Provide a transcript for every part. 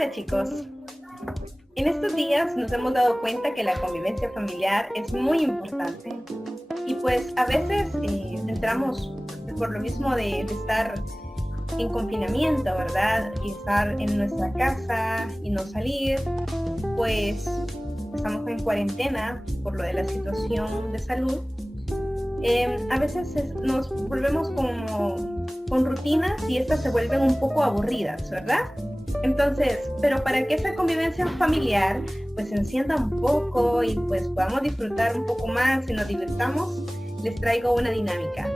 Hola chicos, en estos días nos hemos dado cuenta que la convivencia familiar es muy importante y pues a veces entramos por lo mismo de estar en confinamiento, ¿verdad? Y estar en nuestra casa y no salir, pues estamos en cuarentena por lo de la situación de salud. A veces nos volvemos con rutinas y estas se vuelven un poco aburridas, ¿verdad? Entonces, pero para que esa convivencia familiar pues se encienda un poco y pues podamos disfrutar un poco más y nos divirtamos, les traigo una dinámica.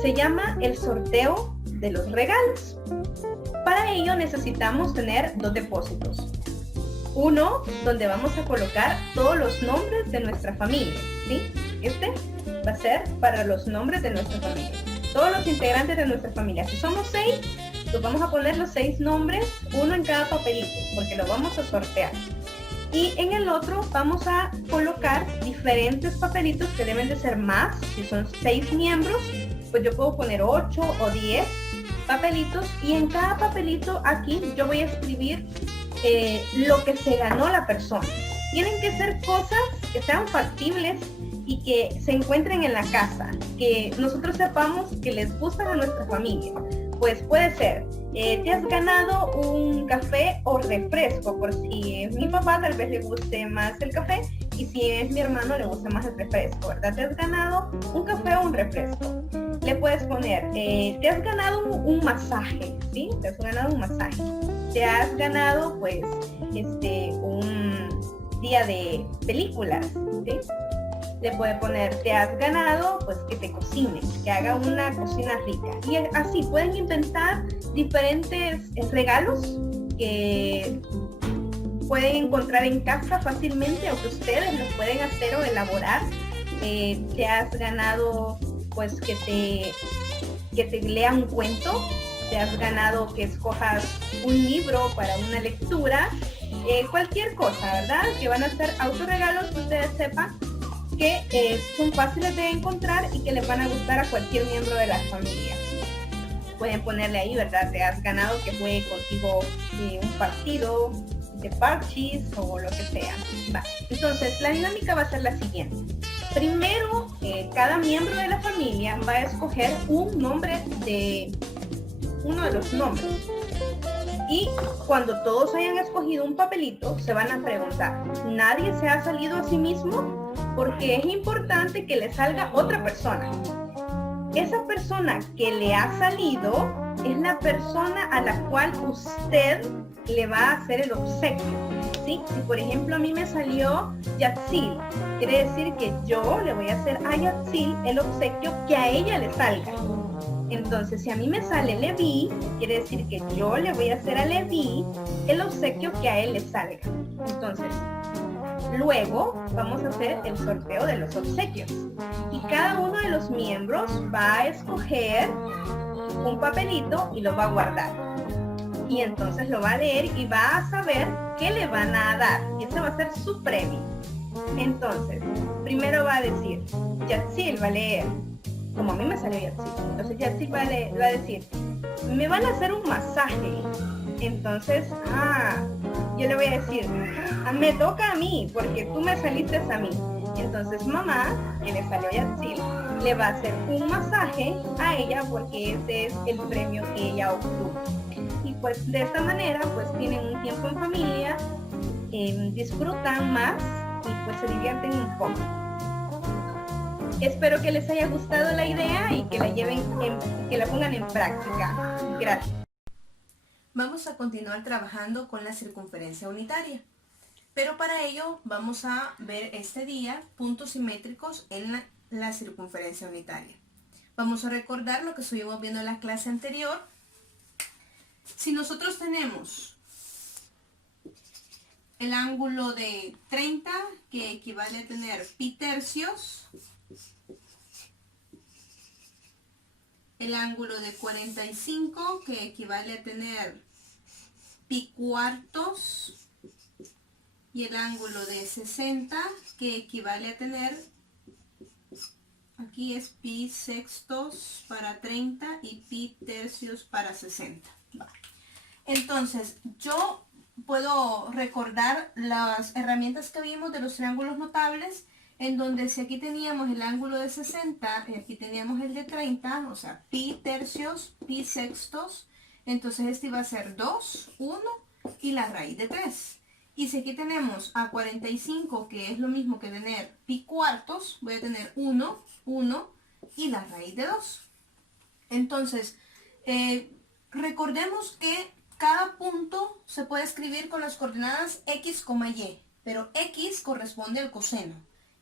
Se llama el sorteo de los regalos. Para ello necesitamos tener dos depósitos. Uno donde vamos a colocar todos los nombres de nuestra familia, ¿sí? Este va a ser para los nombres de nuestra familia. Todos los integrantes de nuestra familia. Si somos 6, pues vamos a poner los 6 nombres, uno en cada papelito, porque lo vamos a sortear. Y en el otro vamos a colocar diferentes papelitos que deben de ser más. Si son 6 miembros, pues yo puedo poner 8 o 10 papelitos. Y en cada papelito aquí yo voy a escribir lo que se ganó la persona. Tienen que ser cosas que sean factibles y que se encuentren en la casa, que nosotros sepamos que les gustan a nuestra familia. Pues puede ser, te has ganado un café o refresco, por si es mi papá tal vez le guste más el café y si es mi hermano le gusta más el refresco, ¿verdad? Te has ganado un café o un refresco. Le puedes poner, te has ganado un masaje, ¿sí? Te has ganado un masaje. Te has ganado pues un día de películas, ¿sí? Le puede poner, te has ganado pues que te cocine, que haga una cocina rica. Y así pueden inventar diferentes regalos que pueden encontrar en casa fácilmente o que ustedes los pueden hacer o elaborar. Te has ganado pues que te lea un cuento, te has ganado que escojas un libro para una lectura, cualquier cosa, ¿verdad? Que van a ser autorregalos que ustedes sepan que son fáciles de encontrar y que les van a gustar a cualquier miembro de la familia. Pueden ponerle ahí, ¿verdad? Te has ganado que juegue contigo un partido de parchís o lo que sea. Va. Entonces, la dinámica va a ser la siguiente. Primero, cada miembro de la familia va a escoger un nombre de uno de los nombres. Y cuando todos hayan escogido un papelito, se van a preguntar, ¿nadie se ha salido a sí mismo? Porque es importante que le salga otra persona. Esa persona que le ha salido es la persona a la cual usted le va a hacer el obsequio, ¿sí? Si por ejemplo a mí me salió Yatsil, quiere decir que yo le voy a hacer a Yatsil el obsequio que a ella le salga. Entonces, si a mí me sale Levi, quiere decir que yo le voy a hacer a Levi el obsequio que a él le salga. Entonces, luego vamos a hacer el sorteo de los obsequios. Y cada uno de los miembros va a escoger un papelito y lo va a guardar. Y entonces lo va a leer y va a saber qué le van a dar. Y ese va a ser su premio. Entonces, primero va a decir, Yatsil va a leer. Como a mí me salió Yatsil. Entonces Yatsil va a decir, me van a hacer un masaje. Entonces, yo le voy a decir, me toca a mí, porque tú me saliste a mí. Entonces mamá, que le salió Yatsil, le va a hacer un masaje a ella porque ese es el premio que ella obtuvo. Y pues de esta manera, pues tienen un tiempo en familia, disfrutan más y pues se divierten un poco. Espero que les haya gustado la idea y que la pongan en práctica. Gracias. Vamos a continuar trabajando con la circunferencia unitaria, pero para ello vamos a ver este día puntos simétricos en la circunferencia unitaria. Vamos a recordar lo que estuvimos viendo en la clase anterior. Si nosotros tenemos el ángulo de 30, que equivale a tener pi tercios, el ángulo de 45, que equivale a tener pi cuartos, y el ángulo de 60, que equivale a tener, aquí es pi sextos para 30 y pi tercios para 60. Entonces, yo puedo recordar las herramientas que vimos de los triángulos notables, en donde si aquí teníamos el ángulo de 60 y aquí teníamos el de 30, o sea, pi tercios, pi sextos, entonces este iba a ser 2, 1 y la raíz de 3. Y si aquí tenemos a 45, que es lo mismo que tener pi cuartos, voy a tener 1, 1 y la raíz de 2. Entonces, recordemos que cada punto se puede escribir con las coordenadas x, y, pero x corresponde al coseno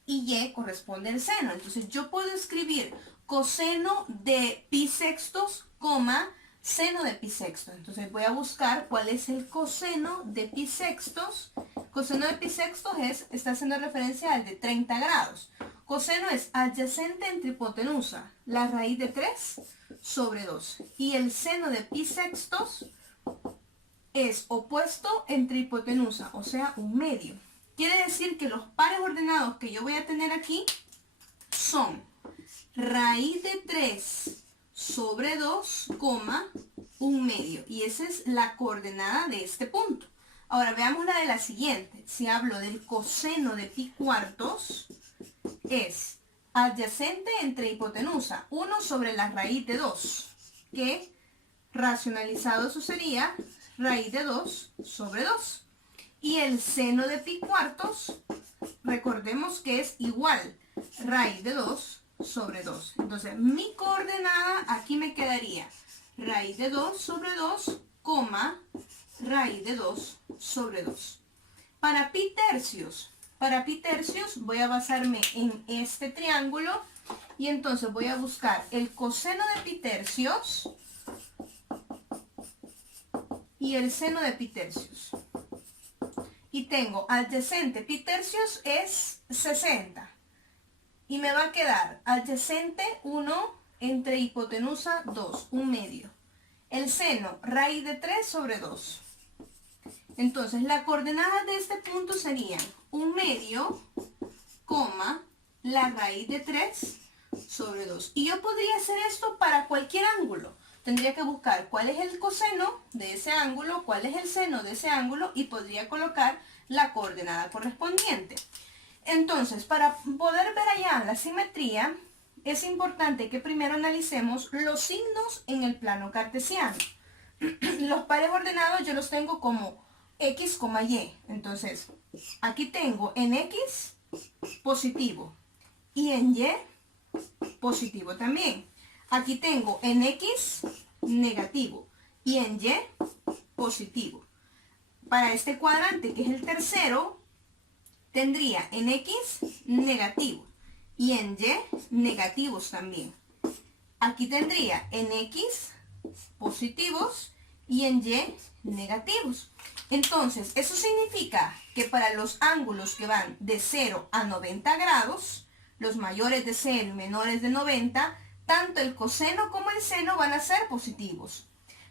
y y corresponde al seno. Entonces yo puedo escribir coseno de pi sextos, seno de pi sextos. Entonces voy a buscar cuál es el coseno de pi sextos. Coseno de pi sextos está haciendo referencia al de 30 grados. Coseno es adyacente entre hipotenusa, la raíz de 3 sobre 2. Y el seno de pi sextos es opuesto entre hipotenusa, o sea, un medio. Quiere decir que los pares ordenados que yo voy a tener aquí son raíz de 3 sobre 2, un medio. Y esa es la coordenada de este punto. Ahora veamos la de la siguiente. Si hablo del coseno de pi cuartos, es adyacente entre hipotenusa, 1 sobre la raíz de 2, que racionalizado eso sería raíz de 2 sobre 2. Y el seno de pi cuartos, recordemos que es igual raíz de 2 sobre 2. Entonces mi coordenada aquí me quedaría raíz de 2 sobre 2, raíz de 2 sobre 2. Para pi tercios voy a basarme en este triángulo y entonces voy a buscar el coseno de pi tercios y el seno de pi tercios. Y tengo adyacente, pi tercios es 60. Y me va a quedar adyacente 1 entre hipotenusa 2, un medio. El seno, raíz de 3 sobre 2. Entonces, la coordenada de este punto sería un medio, la raíz de 3 sobre 2. Y yo podría hacer esto para cualquier ángulo. Tendría que buscar cuál es el coseno de ese ángulo, cuál es el seno de ese ángulo y podría colocar la coordenada correspondiente. Entonces, para poder ver allá la simetría, es importante que primero analicemos los signos en el plano cartesiano. Los pares ordenados yo los tengo como x, y. Entonces, aquí tengo en x positivo y en y positivo también. Aquí tengo en x negativo y en y positivo. Para este cuadrante, que es el tercero, tendría en x negativo y en y negativos también. Aquí tendría en x positivos y en y negativos. Entonces, eso significa que para los ángulos que van de 0 a 90 grados, los mayores de 0 y menores de 90, tanto el coseno como el seno van a ser positivos.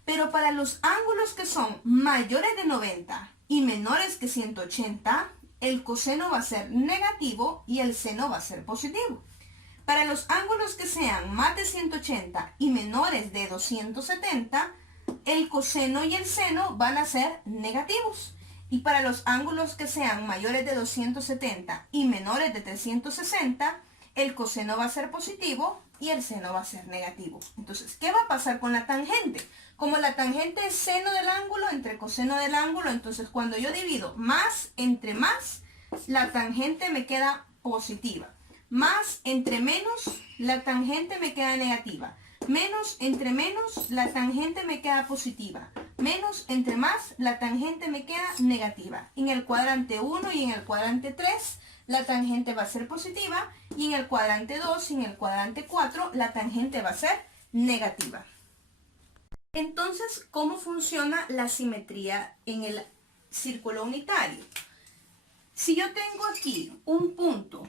Pero para los ángulos que son mayores de 90 y menores que 180, el coseno va a ser negativo y el seno va a ser positivo. Para los ángulos que sean más de 180 y menores de 270, el coseno y el seno van a ser negativos. Y para los ángulos que sean mayores de 270 y menores de 360, el coseno va a ser positivo y el seno va a ser negativo. Entonces, ¿qué va a pasar con la tangente? Como la tangente es seno del ángulo entre coseno del ángulo, entonces cuando yo divido más entre más, la tangente me queda positiva. Más entre menos, la tangente me queda negativa. Menos entre menos, la tangente me queda positiva. Menos entre más, la tangente me queda negativa. En el cuadrante 1 y en el cuadrante 3, la tangente va a ser positiva. Y en el cuadrante 2 y en el cuadrante 4, la tangente va a ser negativa. Entonces, ¿cómo funciona la simetría en el círculo unitario? Si yo tengo aquí un punto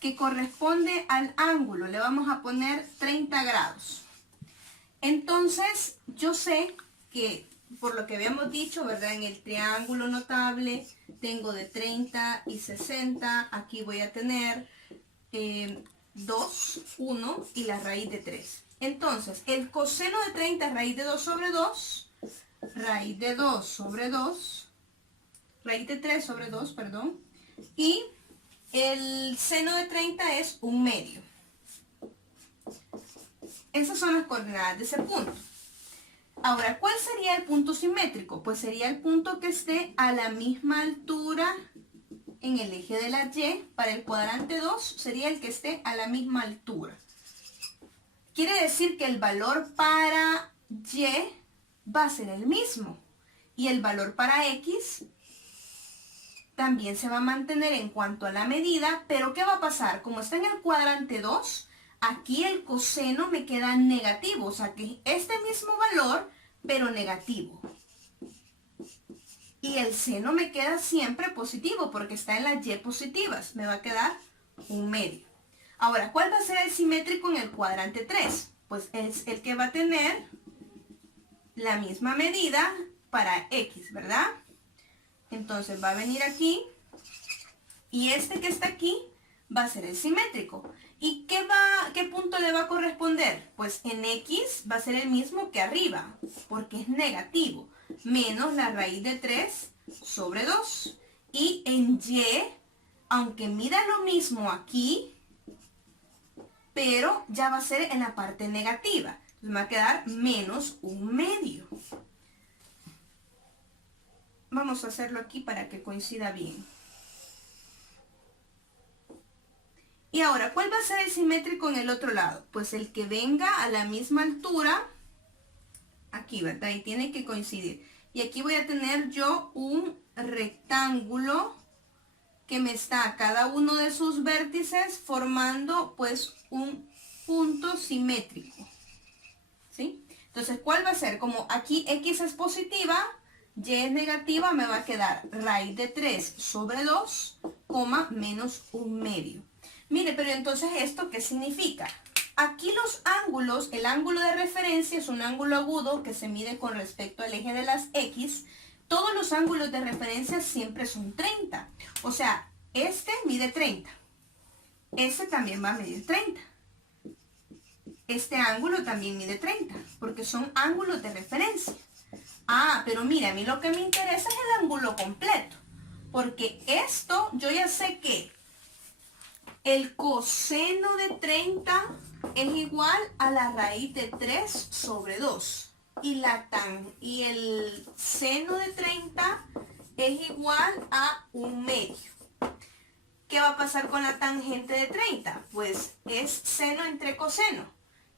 que corresponde al ángulo, le vamos a poner 30 grados. Entonces, yo sé que, por lo que habíamos dicho, ¿verdad? En el triángulo notable, tengo de 30 y 60, aquí voy a tener 2, 1 y la raíz de 3. Entonces, el coseno de 30 es raíz de 2 sobre 2, raíz de 2 sobre 2, raíz de 3 sobre 2, perdón. Y el seno de 30 es 1/2. Esas son las coordenadas de ese punto. Ahora, ¿cuál sería el punto simétrico? Pues sería el punto que esté a la misma altura en el eje de la Y. Para el cuadrante 2 sería el que esté a la misma altura. Quiere decir que el valor para Y va a ser el mismo. Y el valor para X también se va a mantener en cuanto a la medida. Pero ¿qué va a pasar? Como está en el cuadrante 2, aquí el coseno me queda negativo. O sea que este mismo valor, pero negativo. Y el seno me queda siempre positivo porque está en las Y positivas. Me va a quedar 1/2. Ahora, ¿cuál va a ser el simétrico en el cuadrante 3? Pues es el que va a tener la misma medida para X, ¿verdad? Entonces va a venir aquí y este que está aquí va a ser el simétrico. ¿Y qué punto le va a corresponder? Pues en X va a ser el mismo que arriba, porque es negativo, menos la raíz de 3 sobre 2. Y en Y, aunque mida lo mismo aquí, pero ya va a ser en la parte negativa. Entonces me va a quedar menos 1/2. Vamos a hacerlo aquí para que coincida bien. Y ahora, ¿cuál va a ser el simétrico en el otro lado? Pues el que venga a la misma altura, aquí, ¿verdad? Y tiene que coincidir. Y aquí voy a tener yo un rectángulo que me está a cada uno de sus vértices formando pues un punto simétrico. ¿Sí? Entonces, ¿cuál va a ser? Como aquí X es positiva, Y es negativa, me va a quedar raíz de 3 sobre 2, menos 1/2. Mire, pero entonces, ¿esto qué significa? Aquí los ángulos, el ángulo de referencia es un ángulo agudo que se mide con respecto al eje de las X. Todos los ángulos de referencia siempre son 30. O sea, este mide 30. Este también va a medir 30. Este ángulo también mide 30, porque son ángulos de referencia. Ah, pero mira, a mí lo que me interesa es el ángulo completo. Porque esto, yo ya sé que el coseno de 30 es igual a la raíz de 3 sobre 2. Y el seno de 30 es igual a 1/2. ¿Qué va a pasar con la tangente de 30? Pues es seno entre coseno,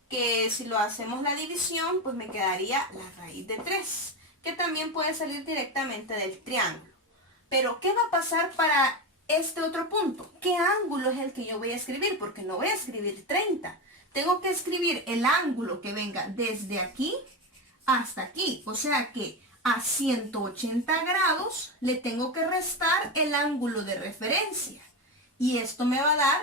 que si lo hacemos la división, pues me quedaría la raíz de 3, que también puede salir directamente del triángulo. Pero ¿qué va a pasar para este otro punto? ¿Qué ángulo es el que yo voy a escribir? Porque no voy a escribir 30. Tengo que escribir el ángulo que venga desde aquí hasta aquí. O sea que a 180 grados le tengo que restar el ángulo de referencia. Y esto me va a dar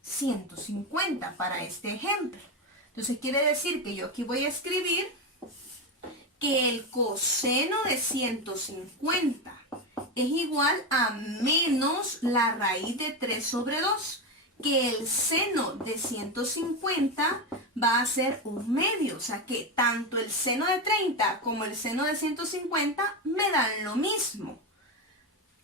150 para este ejemplo. Entonces quiere decir que yo aquí voy a escribir que el coseno de 150 es igual a menos la raíz de 3 sobre 2, que el seno de 150 va a ser 1/2. O sea que tanto el seno de 30 como el seno de 150 me dan lo mismo.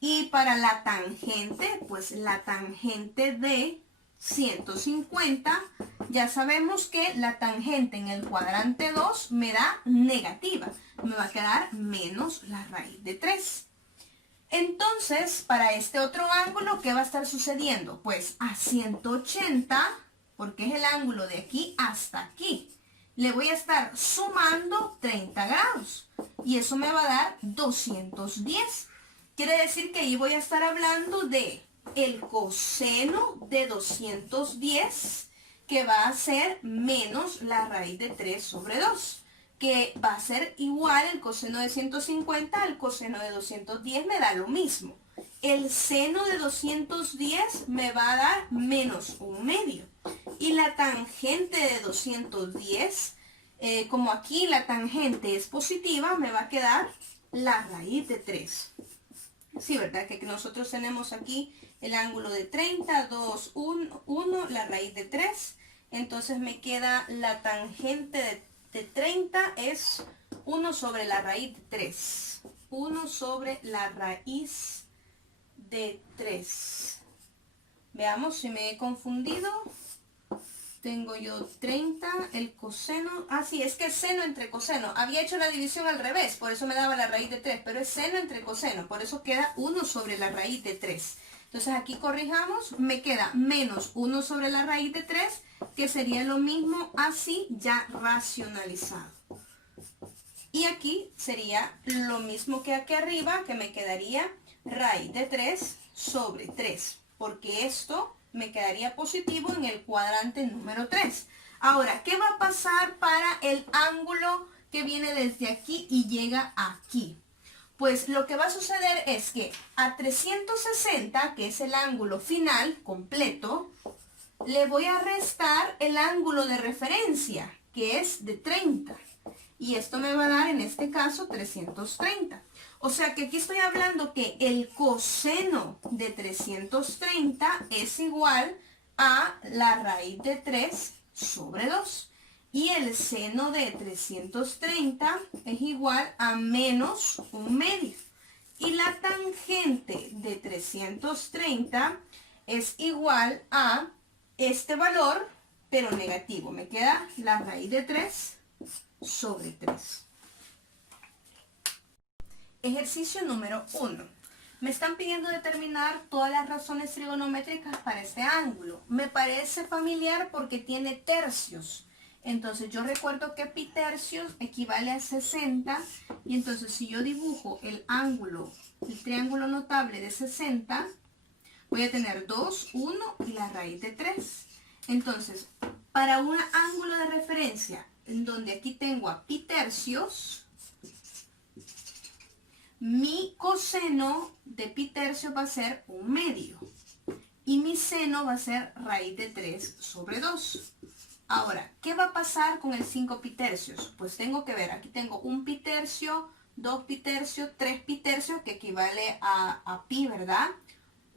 Y para la tangente, pues la tangente de 150, ya sabemos que la tangente en el cuadrante 2 me da negativa. Me va a quedar menos la raíz de 3. Entonces, para este otro ángulo, ¿qué va a estar sucediendo? Pues a 180, porque es el ángulo de aquí hasta aquí, le voy a estar sumando 30 grados. Y eso me va a dar 210. Quiere decir que ahí voy a estar hablando de el coseno de 210, que va a ser menos la raíz de 3 sobre 2, que va a ser igual el coseno de 150 al coseno de 210, me da lo mismo. El seno de 210 me va a dar menos 1/2. Y la tangente de 210, como aquí la tangente es positiva, me va a quedar la raíz de 3. Sí, ¿verdad? Que nosotros tenemos aquí el ángulo de 30, 2, 1, la raíz de 3. Entonces me queda la tangente de 30 es 1 sobre la raíz de 3. 1 sobre la raíz de 3. Veamos si me he confundido. Tengo yo 30, el coseno. Ah, sí, es que es seno entre coseno. Había hecho la división al revés, por eso me daba la raíz de 3, pero es seno entre coseno, por eso queda 1 sobre la raíz de 3. Entonces aquí corrijamos, me queda menos 1 sobre la raíz de 3, que sería lo mismo así ya racionalizado. Y aquí sería lo mismo que aquí arriba, que me quedaría raíz de 3 sobre 3, porque esto me quedaría positivo en el cuadrante número 3. Ahora, ¿qué va a pasar para el ángulo que viene desde aquí y llega aquí? Pues lo que va a suceder es que a 360, que es el ángulo final completo, le voy a restar el ángulo de referencia, que es de 30. Y esto me va a dar, en este caso, 330. O sea que aquí estoy hablando que el coseno de 330 es igual a la raíz de 3 sobre 2. Y el seno de 330 es igual a menos 1/2. Y la tangente de 330 es igual a este valor, pero negativo. Me queda la raíz de 3 sobre 3. Ejercicio número 1. Me están pidiendo determinar todas las razones trigonométricas para este ángulo. Me parece familiar porque tiene tercios. Entonces yo recuerdo que pi tercios equivale a 60. Y entonces si yo dibujo el ángulo, el triángulo notable de 60, voy a tener 2, 1 y la raíz de 3. Entonces, para un ángulo de referencia, en donde aquí tengo a pi tercios, mi coseno de pi tercios va a ser 1/2. Y mi seno va a ser raíz de 3 sobre 2. Ahora, ¿qué va a pasar con el 5 pi tercios? Pues tengo que ver, aquí tengo 1 pi tercio, 2 pi tercio, 3 pi tercios, que equivale a pi, ¿verdad?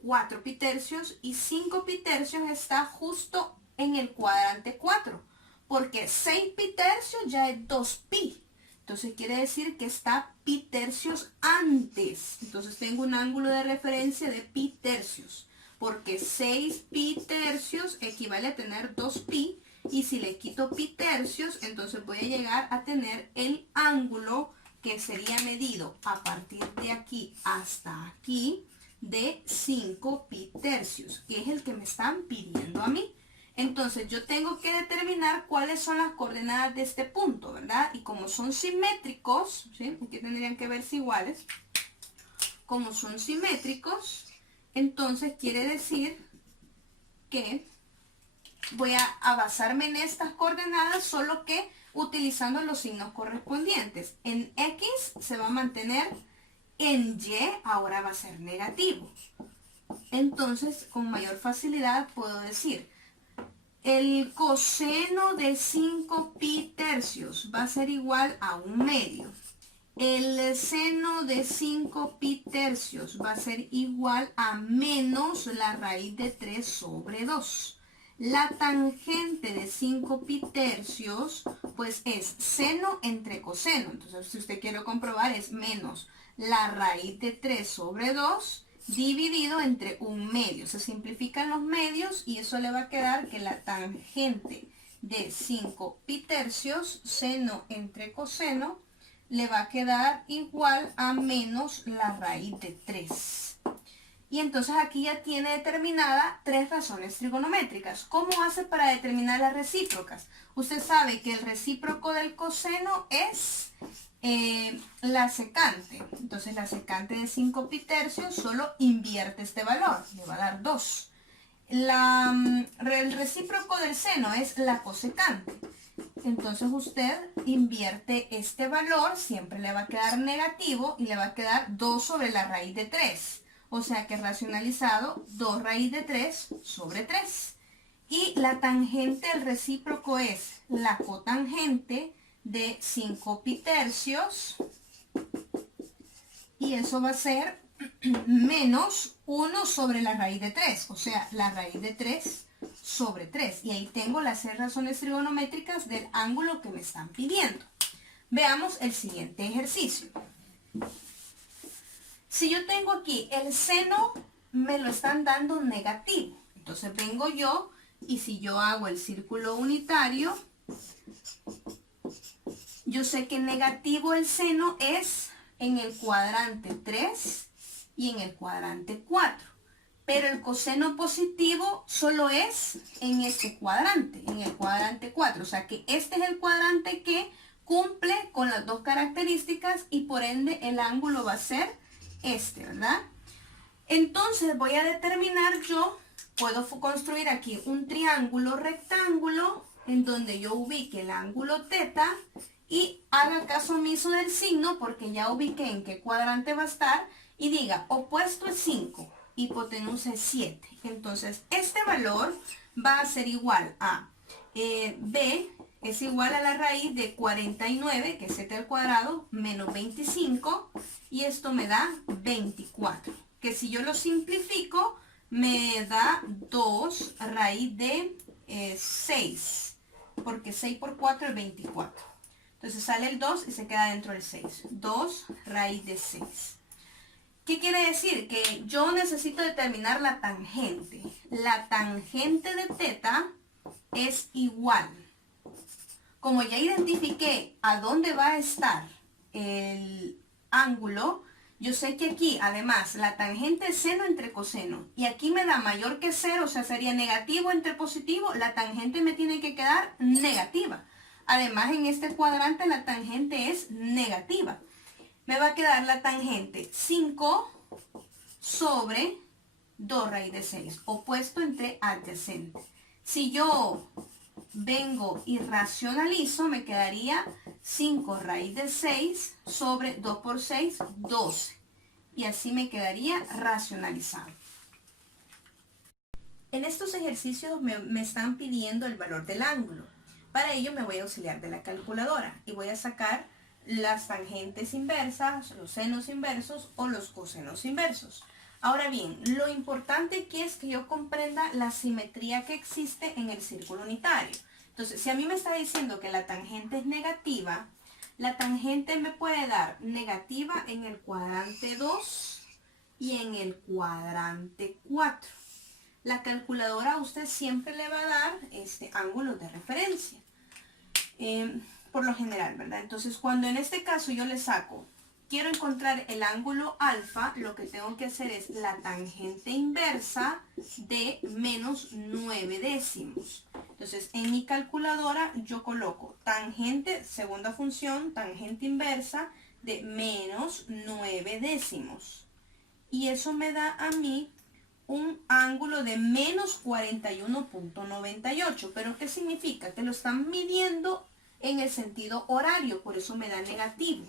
4 pi tercios y 5 pi tercios está justo en el cuadrante 4. Porque 6 pi tercios ya es 2 pi. Entonces quiere decir que está pi tercios antes. Entonces tengo un ángulo de referencia de pi tercios. Porque 6 pi tercios equivale a tener 2 pi. Y si le quito pi tercios, entonces voy a llegar a tener el ángulo que sería medido a partir de aquí hasta aquí de 5 pi tercios, que es el que me están pidiendo a mí. Entonces yo tengo que determinar cuáles son las coordenadas de este punto, ¿verdad? Y como son simétricos, ¿sí? Aquí tendrían que verse iguales. Como son simétricos, entonces quiere decir que voy a basarme en estas coordenadas, solo que utilizando los signos correspondientes. En X se va a mantener, en Y ahora va a ser negativo. Entonces, con mayor facilidad puedo decir, el coseno de 5 pi tercios va a ser igual a 1/2. El seno de 5 pi tercios va a ser igual a menos la raíz de 3 sobre 2. La tangente de 5 pi tercios, pues es seno entre coseno. Entonces, si usted quiere comprobar, es menos la raíz de 3 sobre 2 dividido entre 1/2. Se simplifican los medios y eso le va a quedar que la tangente de 5 pi tercios, seno entre coseno, le va a quedar igual a menos la raíz de 3. Y entonces aquí ya tiene determinada 3 razones trigonométricas. ¿Cómo hace para determinar las recíprocas? Usted sabe que el recíproco del coseno es la secante. Entonces la secante de 5 pi tercios solo invierte este valor, le va a dar 2. El recíproco del seno es la cosecante. Entonces usted invierte este valor, siempre le va a quedar negativo y le va a quedar 2 sobre la raíz de 3. O sea que racionalizado, 2 raíz de 3 sobre 3. Y la tangente, el recíproco es la cotangente de 5 pi tercios. Y eso va a ser menos 1 sobre la raíz de 3. O sea, la raíz de 3 sobre 3. Y ahí tengo las 6 razones trigonométricas del ángulo que me están pidiendo. Veamos el siguiente ejercicio. Si yo tengo aquí el seno, me lo están dando negativo. Entonces vengo yo y si yo hago el círculo unitario, yo sé que negativo el seno es en el cuadrante 3 y en el cuadrante 4. Pero el coseno positivo solo es en este cuadrante, en el cuadrante 4. O sea que este es el cuadrante que cumple con las dos características y por ende el ángulo va a ser este, ¿verdad? Entonces voy a determinar yo, puedo construir aquí un triángulo rectángulo en donde yo ubique el ángulo teta y haga caso omiso del signo porque ya ubiqué en qué cuadrante va a estar y diga opuesto es 5, hipotenusa es 7. Entonces este valor va a ser igual a B es igual a la raíz de 49, que es 7 al cuadrado, menos 25, y esto me da 24. Que si yo lo simplifico, me da 2 raíz de 6, porque 6 por 4 es 24. Entonces sale el 2 y se queda dentro del 6. 2 raíz de 6. ¿Qué quiere decir? Que yo necesito determinar la tangente. La tangente de teta es igual. Como ya identifiqué a dónde va a estar el ángulo, yo sé que aquí, además, la tangente es seno entre coseno. Y aquí me da mayor que 0, o sea, sería negativo entre positivo. La tangente me tiene que quedar negativa. Además, en este cuadrante la tangente es negativa. Me va a quedar la tangente 5 sobre 2 raíz de 6, opuesto entre adyacente. Si yo vengo y racionalizo, me quedaría 5 raíz de 6 sobre 2 por 6, 12. Y así me quedaría racionalizado. En estos ejercicios me están pidiendo el valor del ángulo. Para ello me voy a auxiliar de la calculadora y voy a sacar las tangentes inversas, los senos inversos o los cosenos inversos. Ahora bien, lo importante aquí es que yo comprenda la simetría que existe en el círculo unitario. Entonces, si a mí me está diciendo que la tangente es negativa, la tangente me puede dar negativa en el cuadrante 2 y en el cuadrante 4. La calculadora a usted siempre le va a dar ángulos de referencia. Por lo general, ¿verdad? Entonces, cuando en este caso yo le saco, quiero encontrar el ángulo alfa, lo que tengo que hacer es la tangente inversa de menos 9 décimos. Entonces, en mi calculadora yo coloco tangente, segunda función, tangente inversa de menos 9 décimos. Y eso me da a mí un ángulo de menos 41.98. ¿Pero qué significa? Que lo están midiendo en el sentido horario, por eso me da negativo.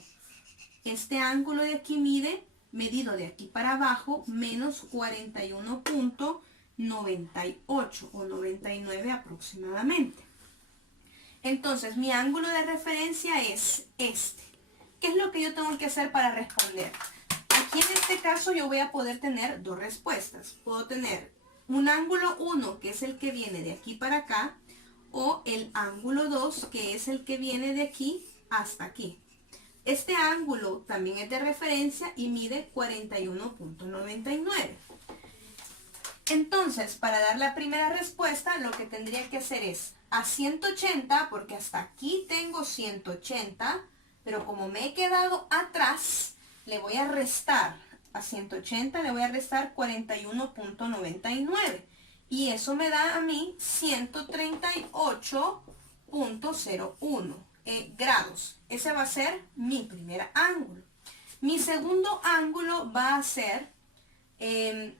Este ángulo de aquí mide, medido de aquí para abajo, menos 41.98 o 99 aproximadamente. Entonces, mi ángulo de referencia es este. ¿Qué es lo que yo tengo que hacer para responder? Aquí en este caso yo voy a poder tener dos respuestas. Puedo tener un ángulo 1, que es el que viene de aquí para acá, o el ángulo 2, que es el que viene de aquí hasta aquí. Este ángulo también es de referencia y mide 41.99. Entonces, para dar la primera respuesta, lo que tendría que hacer es a 180, porque hasta aquí tengo 180, pero como me he quedado atrás, le voy a restar a 180, le voy a restar 41.99. Y eso me da a mí 138.01 grados. Ese va a ser mi primer ángulo. Mi segundo ángulo va a ser,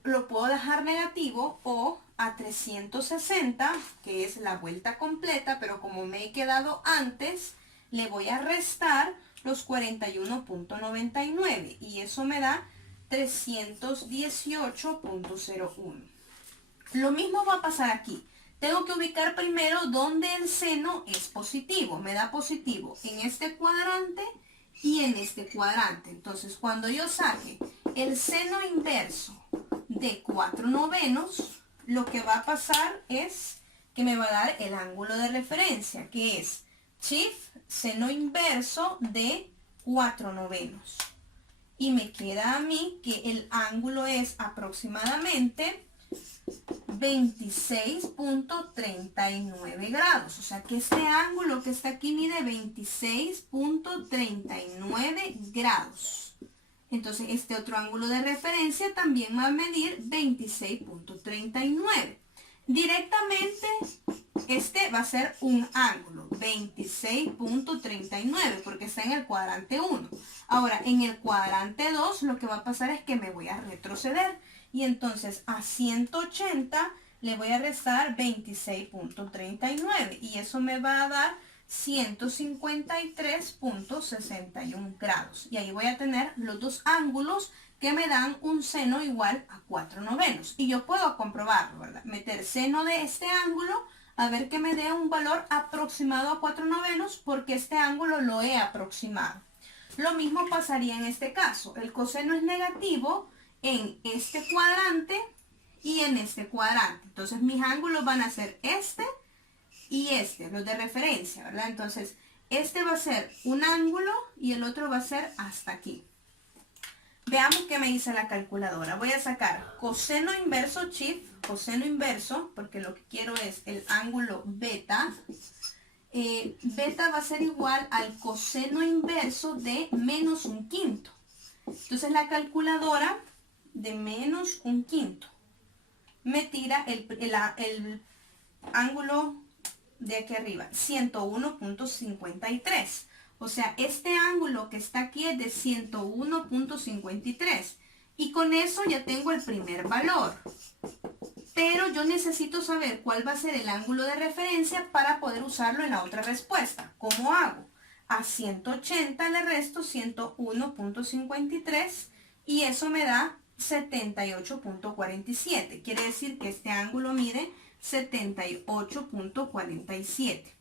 lo puedo dejar negativo o a 360, que es la vuelta completa, pero como me he quedado antes, le voy a restar los 41.99 y eso me da 318.01. Lo mismo va a pasar aquí. Tengo que ubicar primero donde el seno es positivo. Me da positivo en este cuadrante y en este cuadrante. Entonces, cuando yo saque el seno inverso de 4/9, lo que va a pasar es que me va a dar el ángulo de referencia, que es chief seno inverso de 4/9. Y me queda a mí que el ángulo es aproximadamente 26.39 grados. O sea que este ángulo que está aquí mide 26.39 grados. Entonces este otro ángulo de referencia también va a medir 26.39. Directamente este va a ser un ángulo, 26.39, porque está en el cuadrante 1. Ahora, en el cuadrante 2 lo que va a pasar es que me voy a retroceder. Y entonces a 180 le voy a restar 26.39. Y eso me va a dar 153.61 grados. Y ahí voy a tener los dos ángulos que me dan un seno igual a 4/9. Y yo puedo comprobarlo, ¿verdad? Meter seno de este ángulo a ver que me dé un valor aproximado a 4/9 porque este ángulo lo he aproximado. Lo mismo pasaría en este caso. El coseno es negativo en este cuadrante y en este cuadrante. Entonces mis ángulos van a ser este y este, los de referencia, ¿verdad? Entonces este va a ser un ángulo y el otro va a ser hasta aquí. Veamos qué me dice la calculadora. Voy a sacar coseno inverso shift, coseno inverso, porque lo que quiero es el ángulo beta. Beta va a ser igual al coseno inverso de menos un quinto. Entonces la calculadora de menos un quinto me tira el ángulo de aquí arriba, 101.53. O sea, este ángulo que está aquí es de 101.53. Y con eso ya tengo el primer valor. Pero yo necesito saber cuál va a ser el ángulo de referencia para poder usarlo en la otra respuesta. ¿Cómo hago? A 180 le resto 101.53 y eso me da 78.47. Quiere decir que este ángulo mide 78.47.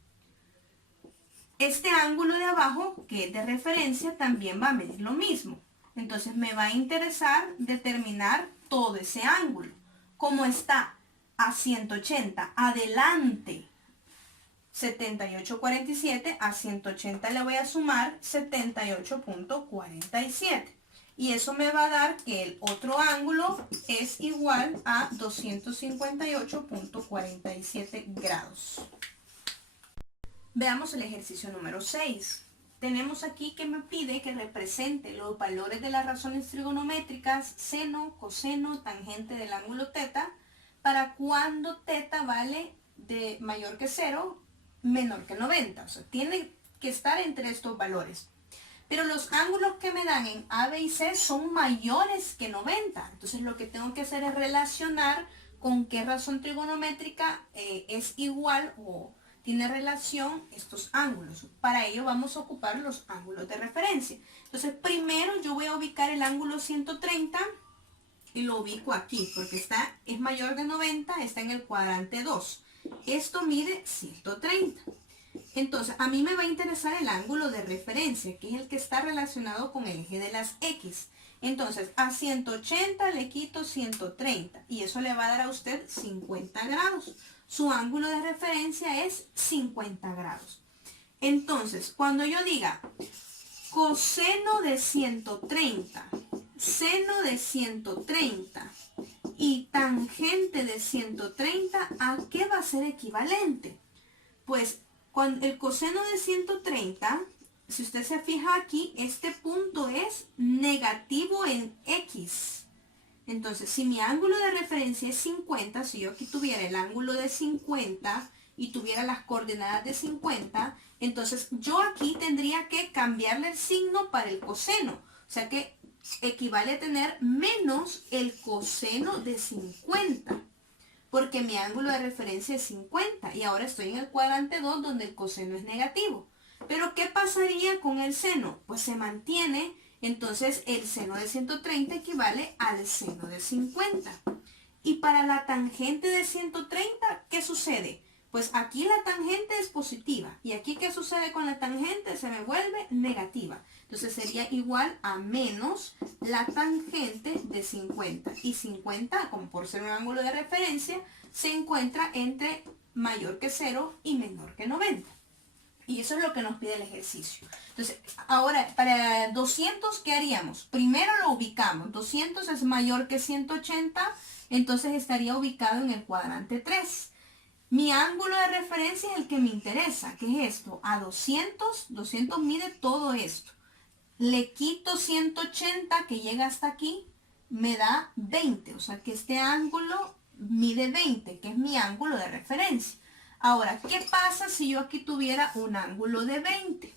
Este ángulo de abajo, que es de referencia, también va a medir lo mismo. Entonces me va a interesar determinar todo ese ángulo. Como está a 180, adelante 78.47, a 180 le voy a sumar 78.47. Y eso me va a dar que el otro ángulo es igual a 258.47 grados. Veamos el ejercicio número 6. Tenemos aquí que me pide que represente los valores de las razones trigonométricas seno, coseno, tangente del ángulo teta para cuando teta vale de mayor que 0, menor que 90. O sea, tiene que estar entre estos valores. Pero los ángulos que me dan en A, B y C son mayores que 90. Entonces lo que tengo que hacer es relacionar con qué razón trigonométrica es igual o tiene relación estos ángulos. Para ello vamos a ocupar los ángulos de referencia. Entonces primero yo voy a ubicar el ángulo 130 y lo ubico aquí porque es mayor de 90, está en el cuadrante 2. Esto mide 130. Entonces a mí me va a interesar el ángulo de referencia, que es el que está relacionado con el eje de las X. Entonces a 180 le quito 130 y eso le va a dar a usted 50 grados. Su ángulo de referencia es 50 grados. Entonces, cuando yo diga coseno de 130, seno de 130 y tangente de 130, ¿a qué va a ser equivalente? Pues con el coseno de 130, si usted se fija aquí, este punto es negativo en X. Entonces, si mi ángulo de referencia es 50, si yo aquí tuviera el ángulo de 50 y tuviera las coordenadas de 50, entonces yo aquí tendría que cambiarle el signo para el coseno. O sea que equivale a tener menos el coseno de 50, porque mi ángulo de referencia es 50 y ahora estoy en el cuadrante 2 donde el coseno es negativo. Pero ¿qué pasaría con el seno? Pues se mantiene. Entonces el seno de 130 equivale al seno de 50. Y para la tangente de 130, ¿qué sucede? Pues aquí la tangente es positiva. ¿Y aquí qué sucede con la tangente? Se me vuelve negativa. Entonces sería igual a menos la tangente de 50. Y 50, como por ser un ángulo de referencia, se encuentra entre mayor que 0 y menor que 90. Y eso es lo que nos pide el ejercicio. Entonces, ahora, para 200, ¿qué haríamos? Primero lo ubicamos. 200 es mayor que 180, entonces estaría ubicado en el cuadrante 3. Mi ángulo de referencia es el que me interesa. ¿Qué es esto? A 200 mide todo esto. Le quito 180, que llega hasta aquí, me da 20. O sea que este ángulo mide 20, que es mi ángulo de referencia. Ahora, ¿qué pasa si yo aquí tuviera un ángulo de 20?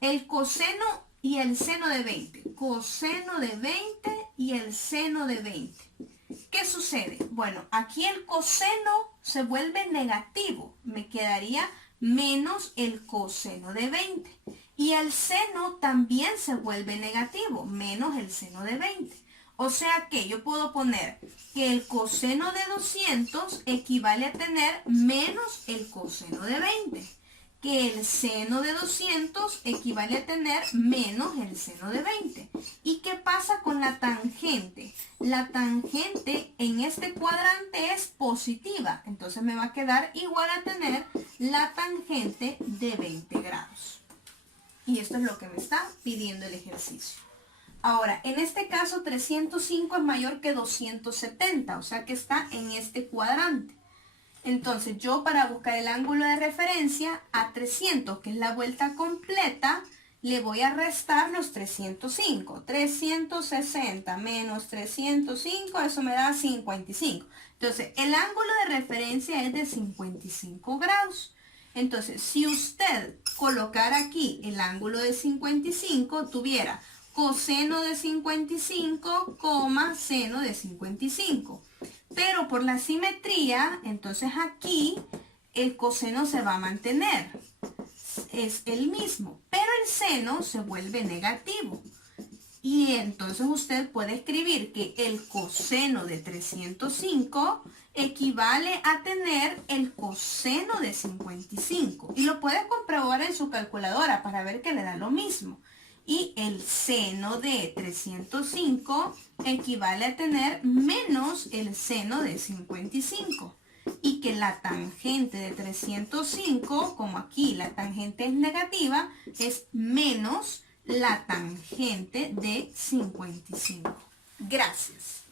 El coseno y el seno de 20. Coseno de 20 y el seno de 20. ¿Qué sucede? Bueno, aquí el coseno se vuelve negativo. Me quedaría menos el coseno de 20. Y el seno también se vuelve negativo, menos el seno de 20. O sea que yo puedo poner que el coseno de 200 equivale a tener menos el coseno de 20. Que el seno de 200 equivale a tener menos el seno de 20. ¿Y qué pasa con la tangente? La tangente en este cuadrante es positiva. Entonces me va a quedar igual a tener la tangente de 20 grados. Y esto es lo que me está pidiendo el ejercicio. Ahora, en este caso 305 es mayor que 270, o sea que está en este cuadrante. Entonces yo para buscar el ángulo de referencia a 300, que es la vuelta completa, le voy a restar los 305. 360 menos 305, eso me da 55. Entonces el ángulo de referencia es de 55 grados. Entonces si usted colocara aquí el ángulo de 55, tuviera coseno de 55, seno de 55. Pero por la simetría, entonces aquí el coseno se va a mantener. Es el mismo, pero el seno se vuelve negativo. Y entonces usted puede escribir que el coseno de 305 equivale a tener el coseno de 55. Y lo puede comprobar en su calculadora para ver que le da lo mismo. Y el seno de 305 equivale a tener menos el seno de 55. Y que la tangente de 305, como aquí la tangente es negativa, es menos la tangente de 55. Gracias.